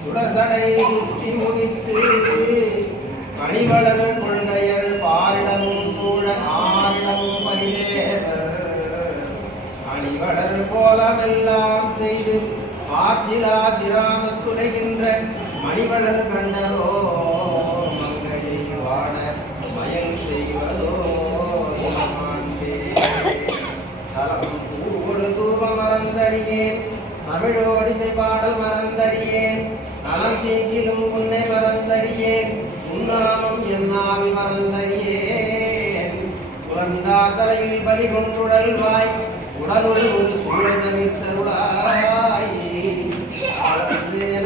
சுடசடை சுற்றி முடித்து மணிவளர் கொள்கையர் பாரிடமும் சூழ ஆரிடமும் பரிதேவர் அணிவளர் கோலமெல்லாம் செய்து ஆச்சிலா சிராமத்துரைகின்ற மணிவளர் கண்டரோ மங்கையை வாட மயல் செய்வதோ தலம் பூவொடு தூப மறந்தறியேன் தமிழோடிசை பாடல் மறந்தறியேன் நலம் தீங்கிலும் உன்னை மறந்தறியேன் உன்னாமம் என்னாவில் மறந்தறியேன் புலந்தார் தலையில் பலி கொண்டுடல்வாய் உடலுள் ஒரு சூழதவித்தருளாய்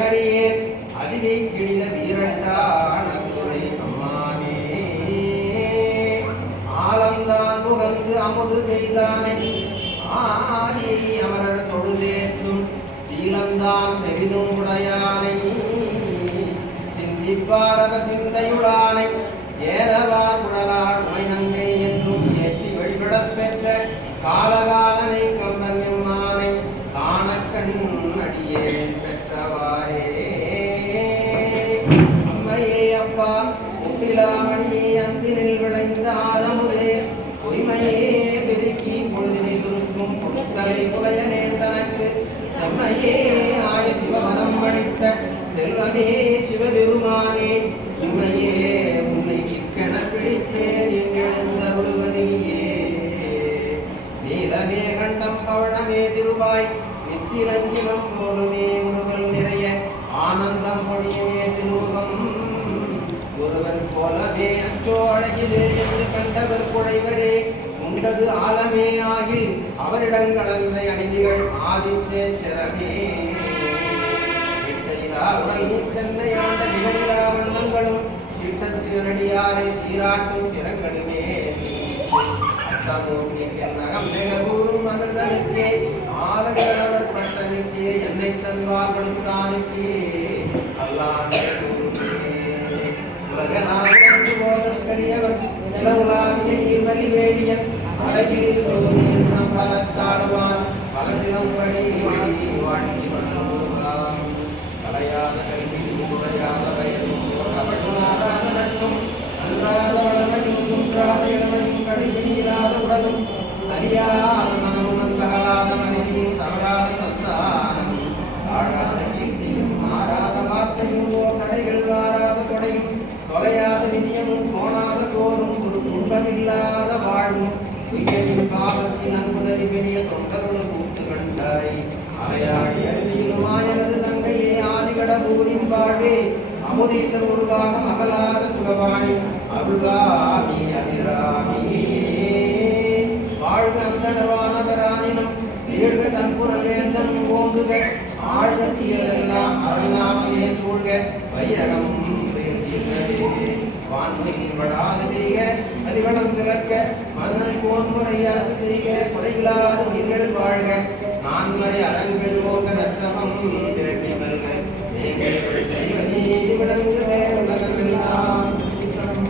நடியேன் அதிகை கிடித வீரண்டான துறை அம்மானே ஆலம்தான் புகழ்ந்து அமுது செய்தானே ஆதியை அமரர் தொழுதேற்றும் சீலந்தான் பெரிதும் உடையானை சிந்திப்பாரக சிந்தையுளானை ஏதவார் குழலாள் மைனங்கை என்றும் ஏற்றி வழிபடப் பெற்ற காலகாலனை கம்பன் எம்மானை காணக்கண் அடியேன் பெற்றவாரே அம்மையே அப்பா ஒப்பிலாமணியே அந்தினில் விளைந்த ஆரமுரே பொய்மையே பெருக்கி பொழுதினில் இருக்கும் பொருட்களை புலையனே தனக்கு செம்மையே ஆய சிவமனம் அளித்த செல்வமே சிவபெருமானே உண்மையே உன்னை சிக்கன பிடித்தேன் எங்கெழுந்த உழுவதினியே நீலமே கண்டம் பவழமே திருவாய் நித்திலஞ்சினம் போலுமே முருகல் நிறைய ஆனந்தம் பொழியமே திருமுகம் ஒருவன் போலவே அச்சோ அழகிலே என்று கண்டவர் குழைவரே உண்டது ஆலமே ஆகில் அவரிடங்கலந்த அணிதிகள் ஆதித்தே சிறமே உடல் நீத்தன்னை ஆண்ட நிகழிலா வண்ணங்களும் சிட்டன் சிவனடியாரை சீராட்டும் திறங்களுமே நகம் நெகூரும் அமிர்தனுக்கே ஆலகரவர் பட்டனுக்கே என்னை தன்வார் கொடுத்தானுக்கே அல்லான் உலகநாயகன் போதற்கரியவர் நிலவுலாவிய கீழ்மலி வேடியன் அழகில் சோதியன் நம் பலத்தாடுவான் பல சிலம்படி வாழ்ச்சி வண்ணம் கலையாத கல்வி உடையாத வயதும் கபடுமாறாத நட்பும் அன்றாத வளமையும் குன்றாத இளமையும் கழிப்பில்லாத உடலும் சரியாத மனமும் அன்பகலாத மனைவியும் தவறாத சத்தானம் ஆழாத கீர்த்தியும் மாறாத வார்த்தையும் ஓர் கடைகள் வாராத கொடையும் தொலையாத நிதியமும் தோணாத கோரும் ஒரு துன்பமில்லாத வாழும் உயரின் பாவத்தின் அன்புதறி பெரிய தொண்டருடன் கூட்டு கண்டாய் அலையாடி அருகிலும் ஆயனது தங்கையே ஆதிகடபூரின் வாழ்வே அமுதீசர் உருவாக மகளாத சுகவாணி அருள்வாமி அபிராமி வாழ்க அந்தடவானவரானினும் நீழ்க தன்புறல் வேந்தனும் ஓங்குக ஆழ்க தீயதெல்லாம் அருள்நாமமே சூழ்க வையகம் வான்மையின் படாது பெய்க அதிவளம் சிறக்க மன்னன் போன்முறை அரசு செய்க குறையில்லாத